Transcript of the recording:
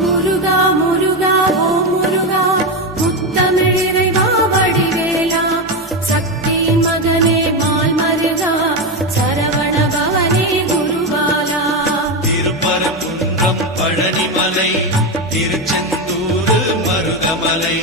முருகா முருகா ஓ முருகா முத்தமிழிறைவா வடிவேலா சக்தியின் மகனே மால் மருகா சரவண பவனே குருபாலா. திருப்பரங்குன்றம் பழனிமலை திருச்செந்தூர் மருகமலை